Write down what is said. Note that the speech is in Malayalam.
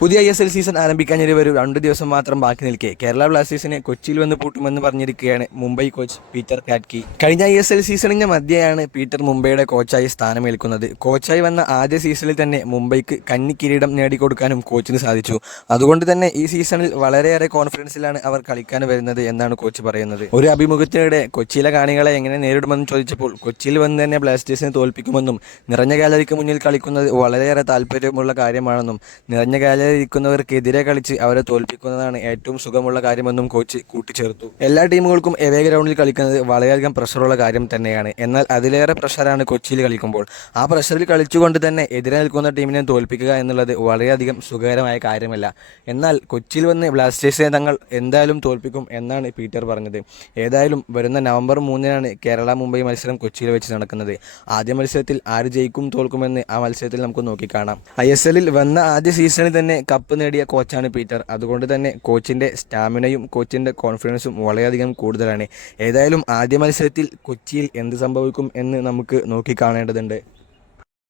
പുതിയ ഐ എസ് എൽ സീസൺ ആരംഭിക്കാൻ ഇനി ഒരു രണ്ട് ദിവസം മാത്രം ബാക്കി നിൽക്കെ. കേരള ബ്ലാസ്റ്റേഴ്സിനെ കൊച്ചിയിൽ വന്ന് പൂട്ടുമെന്ന് പറഞ്ഞിരിക്കുകയാണ് മുംബൈ കോച്ച് പീറ്റർ കാറ്റ്കി. കഴിഞ്ഞ ഐ എസ് എൽ സീസണിന്റെ മധ്യയാണ് പീറ്റർ മുംബൈയുടെ കോച്ചായി സ്ഥാനമേൽക്കുന്നത്. കോച്ചായി വന്ന ആദ്യ സീസണിൽ തന്നെ മുംബൈക്ക് കന്നി കിരീടം നേടിക്കൊടുക്കാനും കോച്ചിന് സാധിച്ചു. അതുകൊണ്ട് തന്നെ ഈ സീസണിൽ വളരെയേറെ കോൺഫിഡൻസിലാണ് അവർ കളിക്കാൻ വരുന്നത് എന്നാണ് കോച്ച് പറയുന്നത്. ഒരു അഭിമുഖത്തിനിടെ കൊച്ചിയിലെ കാണികളെ എങ്ങനെ നേരിടുമെന്ന് ചോദിച്ചപ്പോൾ കൊച്ചിയിൽ വന്ന് തന്നെ ബ്ലാസ്റ്റേഴ്സിനെ തോൽപ്പിക്കുമെന്നും നിറഞ്ഞ ഗാലറിക്ക് മുന്നിൽ കളിക്കുന്നത് വളരെയേറെ താല്പര്യമുള്ള കാര്യമാണെന്നും നിറഞ്ഞ ഗാലറി ഇരിക്കുന്നവർക്കെതിരെ കളിച്ച് അവരെ തോൽപ്പിക്കുന്നതാണ് ഏറ്റവും സുഖമുള്ള കാര്യമെന്നും കോച്ച് കൂട്ടിച്ചേർത്തു. എല്ലാ ടീമുകൾക്കും എവേ ഗ്രൗണ്ടിൽ കളിക്കുന്നത് വളരെയധികം പ്രഷറുള്ള കാര്യം തന്നെയാണ്. എന്നാൽ അതിലേറെ പ്രഷറാണ് കൊച്ചിയിൽ കളിക്കുമ്പോൾ. ആ പ്രഷറിൽ കളിച്ചുകൊണ്ട് തന്നെ എതിരെ നിൽക്കുന്ന ടീമിനെ തോൽപ്പിക്കുക എന്നുള്ളത് വളരെയധികം സുഖകരമായ കാര്യമല്ല. എന്നാൽ കൊച്ചിയിൽ വന്ന് ബ്ലാസ്റ്റേഴ്സിനെ തങ്ങൾ എന്തായാലും തോൽപ്പിക്കും എന്നാണ് പീറ്റർ പറഞ്ഞത്. ഏതായാലും വരുന്ന നവംബർ മൂന്നിനാണ് കേരള മുംബൈ മത്സരം കൊച്ചിയിൽ വെച്ച് നടക്കുന്നത്. ആദ്യ മത്സരത്തിൽ ആര് ജയിക്കും തോൽക്കുമെന്ന് ആ മത്സരത്തിൽ നമുക്ക് നോക്കിക്കാണാം. ഐ എസ് എല്ലിൽ വന്ന ആദ്യ സീസണിൽ തന്നെ കപ്പ് നേടിയ കോച്ചാണ് പീറ്റർ. അതുകൊണ്ട് തന്നെ കോച്ചിന്റെ സ്റ്റാമിനയും കോച്ചിന്റെ കോൺഫിഡൻസും വളരെയധികം കൂടുതലാണ്. ഏതായാലും ആദ്യ മത്സരത്തിൽ കൊച്ചിയിൽ എന്ത് സംഭവിക്കും എന്ന് നമുക്ക് നോക്കിക്കാണേണ്ടതുണ്ട്